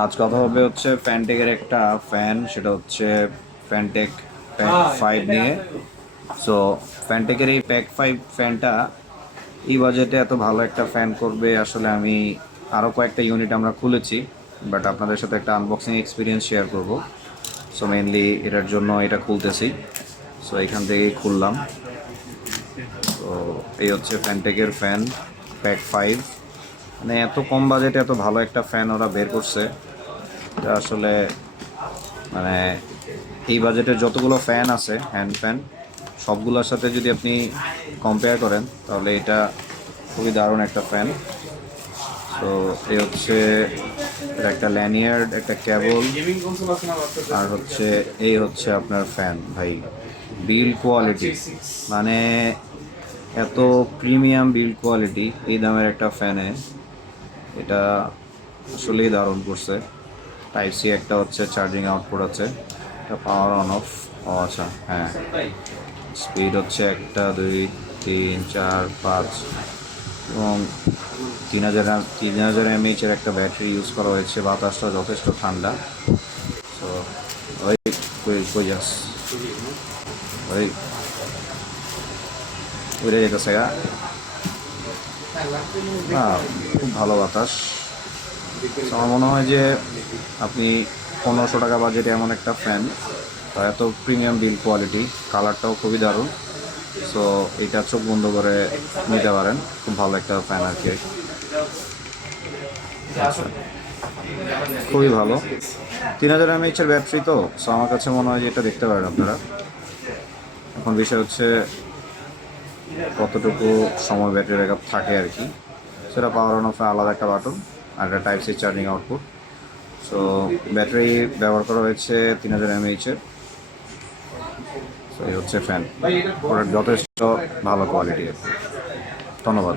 আজ কথা হবে হচ্ছে ফ্যানটেকের একটা ফ্যান, সেটা হচ্ছে ফ্যানটেক প্যাক 5 নিয়ে। সো ফ্যানটেকের এই প্যাক 5 ফ্যানটা এই বাজেটে এত ভালো একটা ফ্যান করবে আসলে আমি আরও কয়েকটা ইউনিট আমরা খুলেছি, বাট আপনাদের সাথে একটা আনবক্সিং এক্সপিরিয়েন্স শেয়ার করব। সো মেইনলি এটার জন্য এটা খুলতেছি। সো এখান থেকেই খুললাম। তো এই হচ্ছে ফ্যানটেকের ফ্যান প্যাক 5। মানে এত কম বাজেটে এত ভালো একটা ফ্যান ওরা বের করছে, এটা আসলে মানে এই বাজেটের যতগুলো ফ্যান আছে হ্যান্ড ফ্যান সবগুলোর সাথে যদি আপনি কম্পেয়ার করেন তাহলে এটা খুবই দারুণ একটা ফ্যান। তো এই হচ্ছে এটা একটা ল্যানিয়ার্ড, একটা কেবল, আর হচ্ছে এই হচ্ছে আপনার ফ্যান। ভাই বিল্ড কোয়ালিটি মানে এত প্রিমিয়াম বিল্ড কোয়ালিটি এই দামের একটা ফ্যানে, এটা আসলেই দারুণ করছে। টাইপ সি একটা হচ্ছে চার্জিং আউটপুট আছে, এটা পাওয়ার অন অফ। ও আচ্ছা, হ্যাঁ। স্পিড হচ্ছে 1 2 3 4 5, এবং 3000 mAh-এর একটা ব্যাটারি ইউজ করা হয়েছে। বাতাসটা যথেষ্ট ঠান্ডা। তো ওই কই কই যাস ওই উড়ে যেতেছে গা। না, খুব ভালো বাতাস। তো আমার মনে হয় যে আপনি 1500 টাকা বাজেটে এমন একটা ফ্যান, তা এত প্রিমিয়াম বিল্ড কোয়ালিটি, কালারটাও খুবই দারুণ। সো এটা চোখ বন্ধ করে নিতে পারেন, খুব ভালো একটা ফ্যান আর কি। আচ্ছা, খুবই ভালো। 3000 mAh-এর ব্যাটারি, তো সো আমার কাছে মনে হয় যে এটা দেখতে পারেন আপনারা। এখন বিষয় হচ্ছে কতটুকু সময় ব্যাটারি ব্যাকআপ থাকে আর কি। সেটা পাওয়ার অন অফে আলাদা একটা বাটন, আর একটা type C charging output. So battery ব্যবহার করা হয়েছে 3000 mAh-এর। সো এই হচ্ছে ফ্যান, ওটা যথেষ্ট ভালো কোয়ালিটি। ধন্যবাদ।